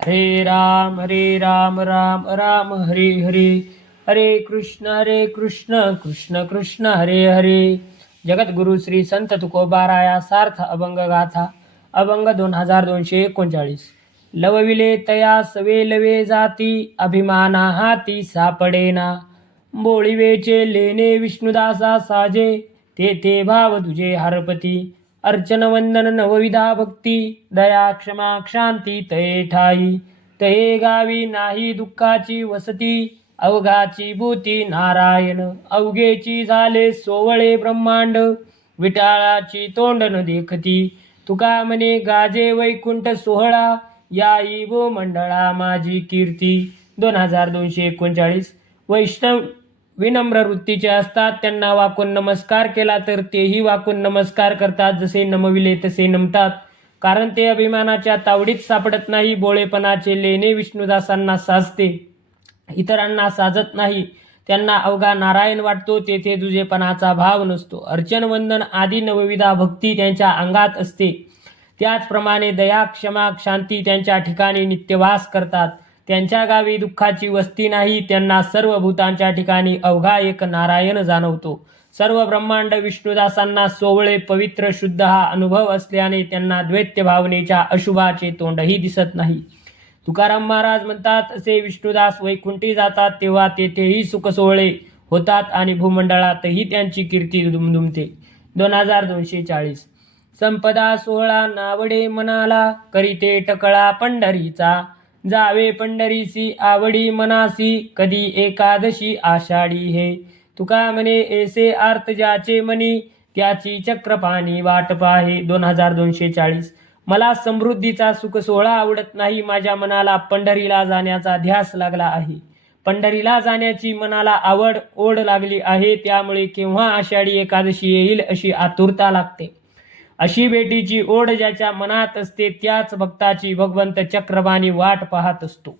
हरे राम हरे राम राम राम हरे हरे. हरे कृष्ण हरे कृष्ण कृष्ण कृष्ण हरे हरे. जगद्गुरु श्री संत तुकोबाराया सार्थ अभंग गाथा अभंग दोन हजार दोनशे एकोणचाळीस. लवविले तया सवे लवे जाती अभिमाना हाती सापडेना. बोळीवेचे लेणे विष्णुदासा साजे ते ते भाव तुझे हरपती. अर्चन वंदन नवविधा भक्ती दया क्षमा क्षांती तये ठाई। तये गावी नाही दुःखाची वसती अवघाची भूती नारायण। अवघेची झाले सोवळे ब्रह्मांड विटाळाची तोंड न देखती। तुका म्हणे गाजे वैकुंठ सोहळा याई भूमंडळा मंडळा माझी कीर्ती। दोन हजार दोनशे एकोणचाळीस वैष्णव विनम्र वृत्तीचे असतात. त्यांना वाकून नमस्कार केला तर तेही वाकून नमस्कार करतात. जसे नमविले तसे नमतात. कारण ते अभिमानाच्या तावडीत सापडत नाही बोळेपणाचे लेणे विष्णुदासांना साजते. इतरांना साजत नाही. त्यांना अवघा नारायण वाटतो. तेथे दुजेपणाचा भाव नसतो. अर्चन वंदन आदी नवविधा भक्ती त्यांच्या अंगात असते. त्याचप्रमाणे दया क्षमा शांती त्यांच्या ठिकाणी नित्यवास करतात. त्यांच्या गावी दुःखाची वस्ती नाही त्यांना सर्व भूतांच्या ठिकाणी अवघा एक नारायण जाणवतो. सर्व ब्रह्मांड विष्णुदासांना सोवळे पवित्र शुद्ध हा अनुभव असल्याने त्यांना द्वैत्य भावनेच्या अशुभाचे तोंडही दिसत नाही. तुकाराम महाराज म्हणतात असे विष्णुदास वैकुंठी जातात तेव्हा तेथेही सुखसोहळे होतात आणि भूमंडळातही त्यांची कीर्ती दुमदुमते. दोन हजार दोनशे चाळीस. संपदा सोहळा नावडे मनाला करीते टकळा पंढरीचा. जावे पंढरीसी आवडी मनासी कधी एकादशी आषाढी हे. तुका म्हणे ऐसे आर्त ज्याचे मनी त्याची चक्रपाणी वाट पाहे. दोन हजार दोनशे चाळीस. मला समृद्धीचा सुख सोहळा आवडत नाही. माझ्या मनाला पंढरीला जाण्याचा ध्यास लागला आहे. पंढरीला जाण्याची मनाला आवड ओढ लागली आहे. त्यामुळे केव्हा आषाढी एकादशी येईल अशी आतुरता लागते. अशी भेटीची ओढ ज्याच्या मनात असते त्याच भक्ताची भगवंत चक्रबाणी वाट पाहत असतो.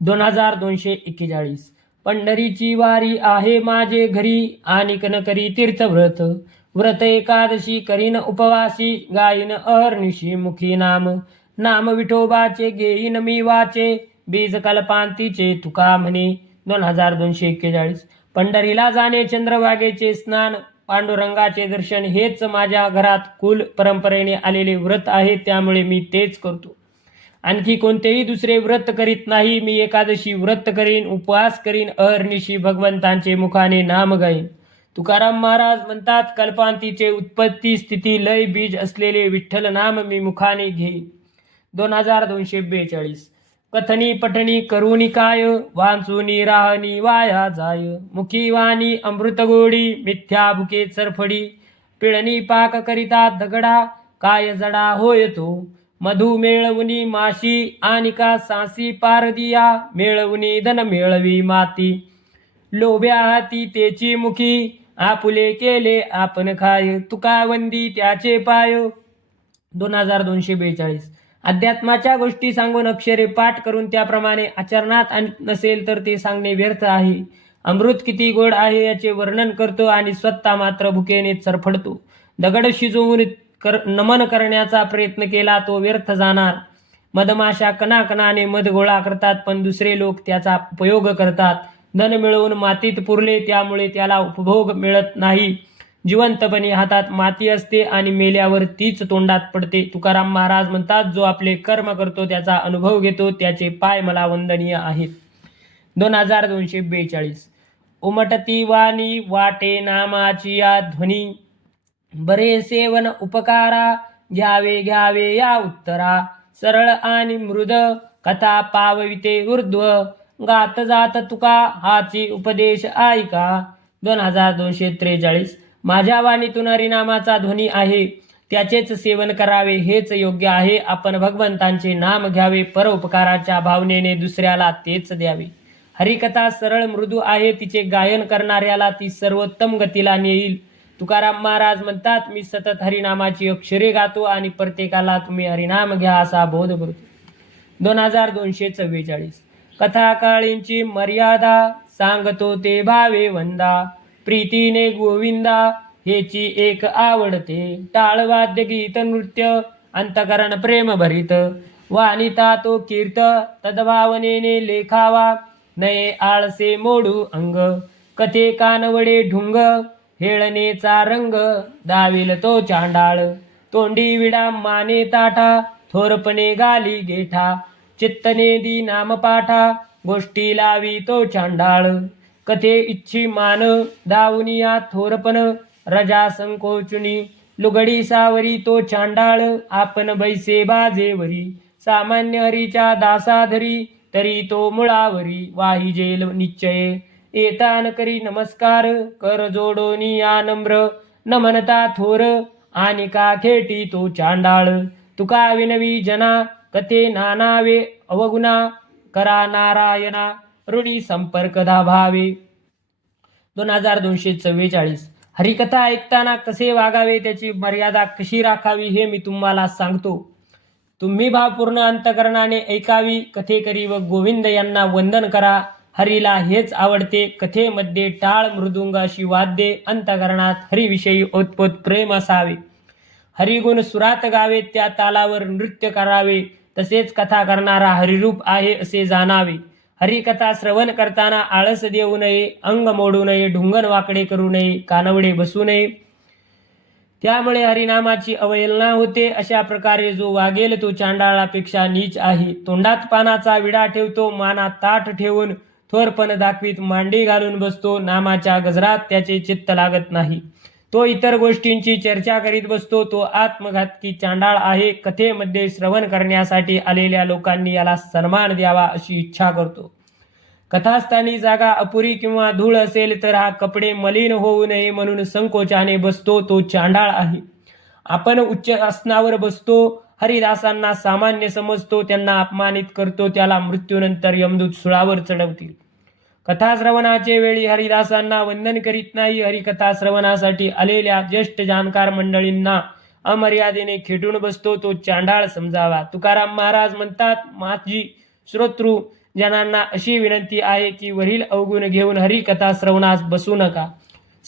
दोन हजार दोनशे एक्केचाळीस. पंढरीची वारी आहे माझे घरी. आणि कनकरी तीर्थव्रत. व्रत एकादशी करीन उपवासी. गायीन अहर्निशी मुखी नाम. नाम विठोबाचे घेईन मी वाचे. बीज कल्पांतीचे तुका म्हणे. दोन हजार दोनशे एक्केचाळीस. पंढरीला जाणे चंद्रभागेचे स्नान. पांडुरंगाचे दर्शन हेच माझ्या घरात कुल परंपरेने आलेले व्रत आहे त्यामुळे मी तेच करतो. आणखी कोणतेही दुसरे व्रत करीत नाही मी एकादशी व्रत करीन उपवास करीन अहर्निशी भगवंतांचे मुखाने नाम गाईन. तुकाराम महाराज म्हणतात कल्पांतीचे उत्पत्ती स्थिती लय बीज असलेले विठ्ठल नाम मी मुखाने घेईन. दोन हजार दोनशे बेचाळीस. कथनी पठणी करुणी काय? वाचुनी राहणी वाया जाय. मुखी वाणी अमृत गोडी मिथ्या भुके चरफडी. पिळणी पाक करिता दगडा काय जडा होय तो? मधु मिळवणी माशी आणि का सासी पारदिया मिळवणी धन मेळवी माती. लोभ्या हाती तेची मुखी आपुले केले आपण खाय. तुका वंदी त्याचे पाय. दोन हजार दोनशे बेचाळीस. अध्यात्माच्या गोष्टी सांगून अक्षरे पाठ करून त्याप्रमाणे आचरणात आणत नसेल तर ते सांगणे व्यर्थ आहे. अमृत किती गोड आहे याचे वर्णन करतो आणि स्वतः मात्र भुकेने सरफडतो दगड शिजवून कर नमन करण्याचा प्रयत्न केला तो व्यर्थ जाणार. मधमाशा कणाकणाने मध गोळा करतात पण दुसरे लोक त्याचा उपयोग करतात. धन मिळवून मातीत पुरले त्यामुळे त्याला उपभोग मिळत नाही. जिवंतपणे हातात माती असते आणि मेल्यावर तीच तोंडात पडते. तुकाराम महाराज म्हणतात जो आपले कर्म करतो त्याचा अनुभव घेतो त्याचे पाय मला वंदनीय आहेत. दोन हजार दोनशे बेचाळीस. उमटती वाणी वाटे नामाची या ध्वनी. बरे सेवन उपकारा घ्यावे घ्यावे या उत्तरा. सरळ आणि मृद कथा पावविते ऊर्ध्व. गात जात तुका हाची उपदेश ऐका. दोन हजार दोनशे त्रेचाळीस. माझ्या वाणीतून हरिनामाचा ध्वनी आहे. त्याचेच सेवन करावे हेच योग्य आहे. आपण भगवंतांचे नाम घ्यावे परोपकाराच्या भावनेने दुसऱ्याला तेच द्यावे. हरिकथा सरळ मृदू आहे तिचे गायन करणाऱ्याला ती सर्वोत्तम गतीला नेईल. तुकाराम महाराज म्हणतात मी सतत हरिनामाची अक्षरे गातो आणि प्रत्येकाला तुम्ही हरिनाम घ्या असा बोध करतो. दोन हजार दोनशे चव्वेचाळीस. कथाकाळींची मर्यादा सांगतो ते भावे वंदा. प्रीतीने गोविंदा हेची एक आवडते. टाळवाद्य गीत नृत्य अंतकरण प्रेम भरित. वानिता तो कीर्त तद्भावनेने लेखावा. नये आळसे मोडू अंग. कथे कानवडे ढुंग. हेळणेचा रंग. दाविल तो चांडाळ. तोंडी विडा माने ताठा. थोरपणे गाली गेठा. चित्तने दी नामपाठा. गोष्टी लावी तो चांडाळ. कथे इच्छी मान दावनिया थोरपण रजा संकोचुनी लुगडी सावरी तो चांडाळ आपण बैसे बाजेवरी सामान्य हरीच्या दासाधरी तरी तो मुळावरी वाही जेल निश्चय. येतान करी नमस्कार कर जोडोनी या नम्र नमनता थोर आणि का खेटी तो चांडाळ. तुका विनवी जना कथे नानावे अवगुणा करा नारायणा ऋणी संपर्क दाभावे. दोन हजार दोनशे चव्वेचाळीस. हरिकथा ऐकताना कसे वागावे त्याची मर्यादा कशी राखावी हे मी तुम्हाला सांगतो. तुम्ही भावपूर्ण अंतकरणाने ऐकावी कथेकरी व गोविंद यांना वंदन करा. हरीला हेच आवडते कथेमध्ये टाळ मृदुंग अशी वाद्ये अंतकरणात हरिविषयी ओतपोत प्रेम असावे. हरिगुण सुरात गावे त्या तालावर नृत्य करावे. तसेच कथा करणारा हरिरूप आहे असे जाणावे. हरिकथा श्रवण करताना आळस देऊ नये अंग मोडू नये ढुंगण वाकडे करू नये कानवडे बसू नये. त्यामुळे हरिनामाची अवहेलना होते. अशा प्रकारे जो वागेल तो चांडाळापेक्षा नीच आहे. तोंडात पानाचा विडा ठेवतो मानात ताठ ठेवून थोरपण दाखवीत मांडी घालून बसतो. नामाच्या गजरात त्याचे चित्त लागत नाही. तो इतर गोष्टींची चर्चा करीत बसतो. तो आत्मघातकी चांडाळ आहे. कथेमध्ये श्रवण करण्यासाठी आलेल्या लोकांनी याला सन्मान द्यावा अशी इच्छा करतो. कथास्थानी जागा अपुरी किंवा धूळ असेल तर हा कपडे मलिन होऊ नये म्हणून संकोचाने बसतो. तो चांडाळ आहे. आपण उच्च आसनावर बसतो. हरिदासांना सामान्य समजतो. त्यांना अपमानित करतो. त्याला मृत्यूनंतर यमदूत सुळावर चढवतील. कथा श्रवणाचे वेळी हरिदासांना वंदन करीत नाही. हरिकथा श्रवणासाठी आलेल्या ज्येष्ठ जाणकार मंडळींना अमर्यादेने खेटून बसतो. तो चांडाळ समजावा. तुकाराम महाराज म्हणतात माजी श्रोतृ जनांना अशी विनंती आहे की वरील अवगुण घेऊन हरिकथा श्रवणास बसू नका.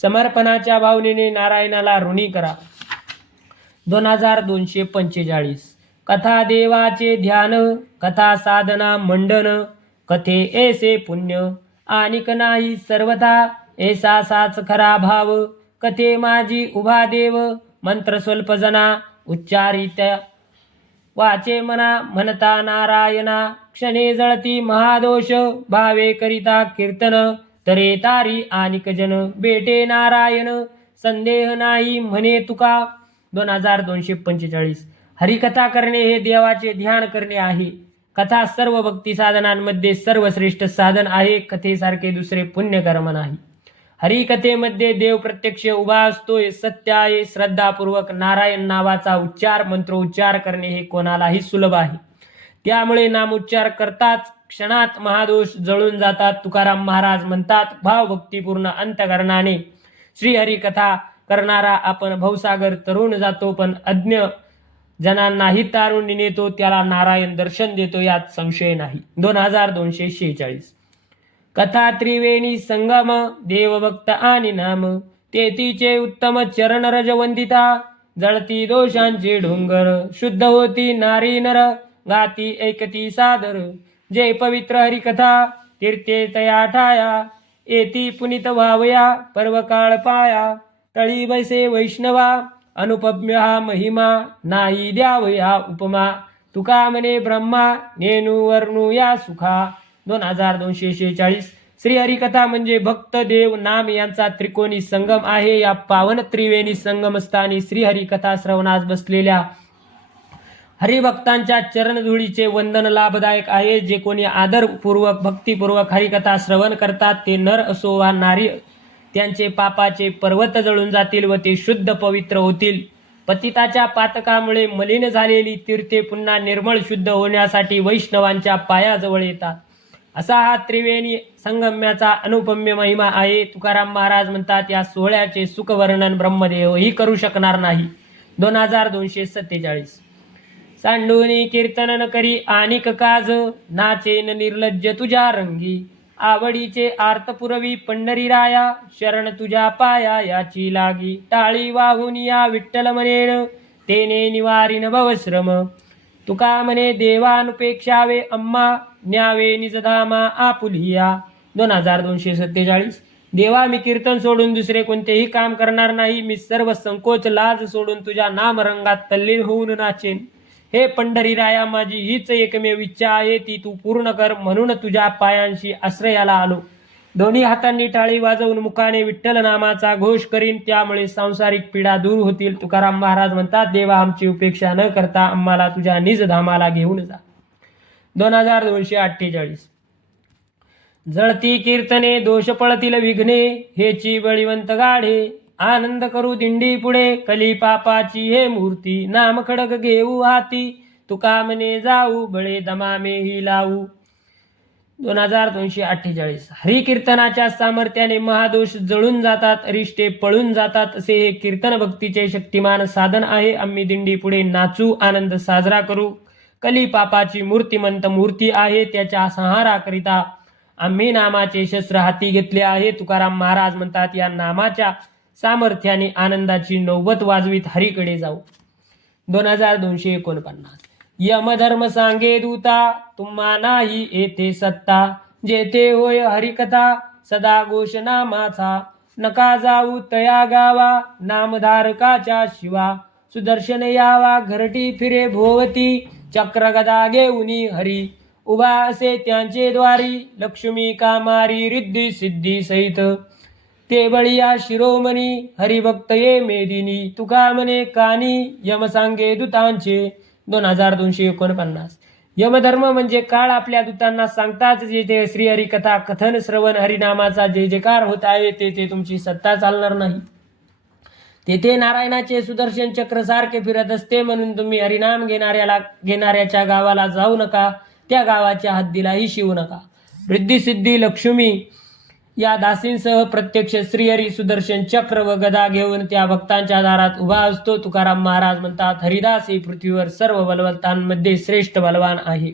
समर्पणाच्या भावनेने नारायणाला ऋणी करा. दोन हजार दोनशे पंचेचाळीस. कथा देवाचे ध्यान कथा साधना मंडन कथे ऐसे पुण्य आनिक नाही सर्वथा ऐसा साच खरा भाव कथे माझी उभा देव मंत्र स्वल्प जना उच्चारित वाचे मना म्हणता नारायणा क्षणे जळती महादोष भावे करिता कीर्तन तरे तारी आणिक जन बेटे नारायण संदेह नाही म्हणे तुका. दोन हजार दोनशे पंचेचाळीस. हरिकथा करणे हे देवाचे ध्यान करणे आहे. कथा सर्व भक्ती साधनांमध्ये सर्वश्रेष्ठ साधन आहे. कथेसारखे दुसरे पुण्यकर्म नाही. हरिकथेमध्ये देव प्रत्यक्ष उभा असतोय. सत्य आहे. श्रद्धापूर्वक नारायण नावाचा उच्चार मंत्रोच्चार करणे हे कोणालाही सुलभ आहे. त्यामुळे नामोच्चार करताच क्षणात महादोष जळून जातात. तुकाराम महाराज म्हणतात भावभक्तीपूर्ण अंतकरणाने श्रीहरी कथा करणारा आपण भवसागर तरुण जातो पण अज्ञ जनांनाही तारुणी नेतो त्याला नारायण दर्शन देतो यात संशय नाही. दोन हजार दोनशे शेहेचाळीस. कथा त्रिवेणी संगम देवभक्त आणि नाम. तेतीचे उत्तम चरण रजवंदिता. जळती दोषांचे डोंगर. शुद्ध होती नारी नर. गाती ऐकती सादर. जे पवित्र हरिकथा तीर्थे तया ठाया. येती पुनित व्हावया पर्वकाळ पाया. तळी बैसे वैष्णवा. अनुपम्य हा महिमा नाही द्यावया उपमा. तुका म्हणे ब्रह्मा नेनू वर्णू या सुखा. दोन हजार दोनशे शेहेचाळीस. श्रीहरिकथा म्हणजे भक्त देव नाम यांचा त्रिकोणी संगम आहे. या पावन त्रिवेणी संगमस्थानी श्रीहरिकथा श्रवणास बसलेल्या हरिभक्तांच्या चरणधुळीचे वंदन लाभदायक आहे. जे कोणी आदरपूर्वक भक्तिपूर्वक हरिकथा श्रवण करतात ते नर असो वा नारी त्यांचे पापाचे पर्वत जळून जातील व ते शुद्ध पवित्र होतील. पतिताच्या पातकामुळे मलिन झालेली तीर्थे पुन्हा निर्मळ शुद्ध होण्यासाठी वैष्णवांच्या पायाजवळ येतात. असा हा त्रिवेणी संगम्याचा अनुपम्य महिमा आहे. तुकाराम महाराज म्हणतात या सोहळ्याचे सुखवर्णन ब्रह्मदेव ही करू शकणार नाही. दोन हजार दोनशे सत्तेचाळीस. सांडूनी कीर्तन न करी आणिक काज नाचेन निर्लज्ज तुझ्या रंगी. आवडीचे आर्त पुरवी पंढरी राया शरण तुझ्या पाया याची लागी. टाळी वाहून या विठ्ठल म्हणेन तेने निवारीन भवश्रम तुका म्हणे देवानुपेक्षावे अम्मा न्यावे निजधामा आपुलिया दोन हजार दोनशे सत्तेचाळीस. देवा मी कीर्तन सोडून दुसरे कोणतेही काम करणार नाही. मी सर्व संकोच लाज सोडून तुझ्या नामरंगात तल्लीन होऊन नाचेन. हे पंढरीराया माझी हीच एकमेव इच्छा आहे ती तू पूर्ण कर म्हणून तुझ्या पायांशी आश्रयाला आलो. दोन्ही हातांनी टाळी वाजवून मुखाने विठ्ठल नामाचा घोष करीन त्यामुळे सांसारिक पीडा दूर होतील. तुकाराम महाराज म्हणतात देवा आमची उपेक्षा न करता आम्हाला तुझ्या निज धामाला घेऊन जा. दोन हजार दोनशे अठ्ठेचाळीस. जळती कीर्तने दोष पळतील विघ्ने हेची बळीवंत गाढे आनंद करू दिंडी पुढे कली पापाची हे मूर्ती नाम खडग घेऊ हाती. तुका म्हणे जाऊ बळे दमामे ही लावू. दोन हजार दोनशे अठ्ठेचाळीस. हरिकीर्तनाच्या सामर्थ्याने महादोष जळून जातात रिष्टे पळून जातात असे हे कीर्तन भक्तीचे शक्तिमान साधन आहे. आम्ही दिंडी पुढे नाचू आनंद साजरा करू. कली पापाची मूर्तिमंत मूर्ती आहे त्याच्या संहाराकरिता आम्ही नामाचे शस्त्र हाती घेतले आहे. तुकाराम महाराज म्हणतात या नामाच्या सामर्थ्याने आनंदाची नौबत वाजवीत हरीकडे जाऊ. दोन हजार दोनशे एकोणपन्नास. यमधर्म सांगे दूता तुम्हा नाही येथे सत्ता. जेथे होय हरिकथा सदा घोष नका जाऊ तया गावा नामधारकाच्या शिवा. सुदर्शन यावा घरटी फिरे भोवती. चक्र गदा घेऊनी हरी. उभा असे त्यांचे द्वारी लक्ष्मी कामारी रिद्धी सिद्धी सहित. ते बळिया शिरोमणी हरिभक्त ये मेदिनी तुका म्हणे कानी यम सांगे दूतांचे दोन हजार दोनशे एकोणपन्नास. यमधर्म म्हणजे काळ आपल्या दूतांना सांगताच जे श्रीहरी कथा कथन श्रवण हरिनामाचा जे जेकार होत आहे ते ते तुमची सत्ता चालणार नाही. तेथे नारायणाचे सुदर्शन चक्र सारखे फिरत असते म्हणून तुम्ही हरिनाम घेणाऱ्याला घेणाऱ्याच्या गावाला जाऊ नका त्या गावाच्या हद्दीलाही शिवू नका. रिद्धी सिद्धी लक्ष्मी या दासींसह प्रत्यक्ष श्रीहरी सुदर्शन चक्र व गदा घेऊन त्या भक्तांच्या दारात उभा असतो. तुकाराम महाराज म्हणतात हरिदास ही पृथ्वीवर सर्व बलवंतांमध्ये श्रेष्ठ बलवान आहे.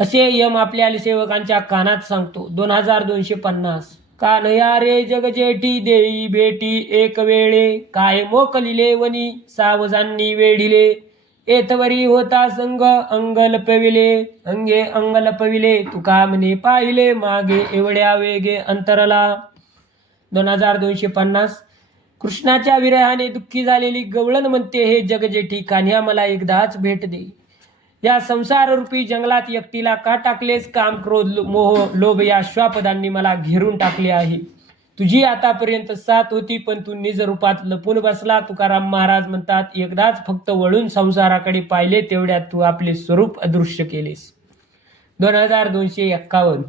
असे यम आपल्या सेवकांच्या कानात सांगतो. दोन हजार दोनशे पन्नास. कानया रे जगजेठी देई भेटी एक वेळे? काय मोकलिले वनी सावजांनी वेढिले? एतवरी होता संग अंग लपविले अंगे अंगलपविले तुका म्हणे पाहिले मागे एवढ्या वेगे अंतरला. दोन हजार दोनशे पन्नास कृष्णाच्या विरहाने दुःखी झालेली गवळण म्हणते हे जगजेठी कान्ह्या मला एकदाच भेट दे. या संसाररूपी जंगलात एकटीला का टाकलेस? काम क्रोध लो- मोह लोभ या श्वापदांनी मला घेरून टाकले आहे. तुझी आतापर्यंत साथ होती पण तू निज रूपात लपून बसला. तुकाराम महाराज म्हणतात एकदाच फक्त वळून संसाराकडे पाहिले तेवढ्यात तू आपले स्वरूप अदृश्य केलेस. दोन हजार दोनशे एक्कावन्न.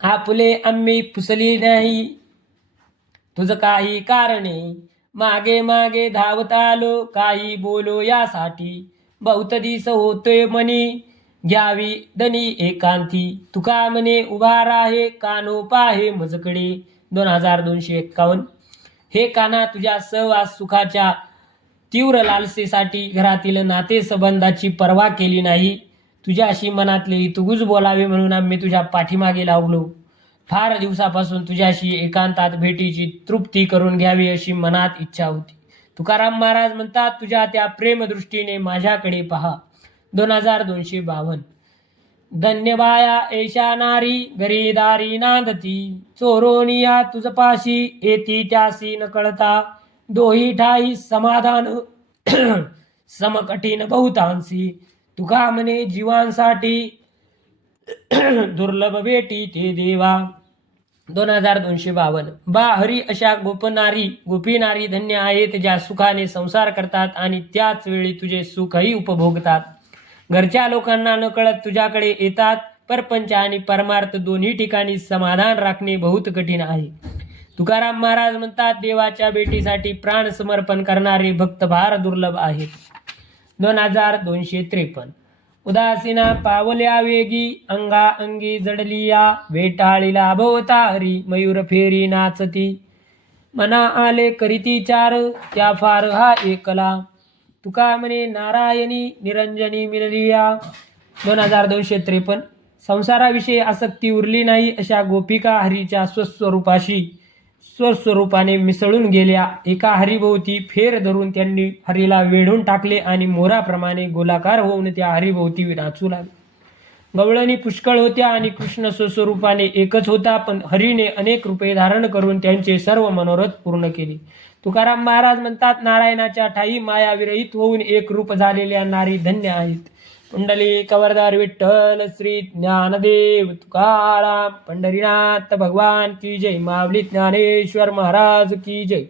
आपले आम्ही पुसली नाही. तुझं काही कारणे मागे मागे धावत आलो काही बोलो यासाठी. बहुत दिस होतोय मनी घ्यावी दनी एकांती तुका म्हणे उभा राहे कानो पाहे मजकडे? दोन हजार दोनशे एक्कावन्न. हे काना तुझ्या सहवास सुखाच्या तीव्र लालसेसाठी घरातील नातेसंबंधाची पर्वा केली नाही. तुझ्याशी मनातले तुगूच बोलावे म्हणून आम्ही तुझ्या पाठीमागे लावलो. फार दिवसापासून तुझ्याशी एकांतात भेटीची तृप्ती करून घ्यावी अशी मनात इच्छा होती. तुकाराम महाराज म्हणतात तुझ्या त्या प्रेमदृष्टीने माझ्याकडे पहा. दोन हजार दोनशे बावन्न. धन्यबाया ऐशा नारी घरेदारी नांदती. चोरोनिया तुझपाशी येती त्यासी न कळता. दोही ठाई समाधान समकठीण बहुतांशी. तुका म्हणे जीवांसाठी दुर्लभ भेटी ते देवा. दोन हजार दोनशे बावन्न. बा हरी अशा गोपनारी गोपी नारी धन्य आहेत ज्या सुखाने संसार करतात आणि त्याच वेळी तुझे सुखही उपभोगतात. घरच्या लोकांना नकळत तुझ्याकडे येतात. परपंच आणि परमार्थ दोन्ही ठिकाणी समाधान राखणे बहुत कठीण आहे. तुकाराम महाराज म्हणतात देवाच्या भेटीसाठी प्राण समर्पण करणारे भक्त फार दुर्लभ आहेत. दोन हजार दोनशे त्रेपन्न. उदासीना पावल्या वेगी अंगा अंगी जडलिया वेटाळीला भोवता हरी मयूर फेरी नाचती. मना आले करीती चार त्या फार हा एकला. तुका म्हणे नारायणी निरंजनी मिळलिया दोन हजार दोनशे त्रेपन्न. संसाराविषयी आसक्ती उरली नाही अशा गोपिका हरीच्या स्वस्वरूपाशी. स्वस्वरूपाने मिसळून गेल्या. एका हरिभोवती फेर धरून त्यांनी हरीला वेढून टाकले आणि मोराप्रमाणे गोलाकार होऊन त्या हरिभोवती नाचू लागले. गवळणी पुष्कळ होत्या आणि कृष्ण स्वस्वरूपाने एकच होता पण हरीने अनेक रूपे धारण करून त्यांचे सर्व मनोरथ पूर्ण केले. तुकाराम महाराज म्हणतात नारायणाच्या ठाई माया विरहित होऊन एक रूप झालेल्या नारी धन्य आहेत. पुंडली कवरदार विठ्ठल श्री ज्ञानदेव तुकाराम पंढरीनाथ भगवान की जय मावली ज्ञानेश्वर महाराज की जय.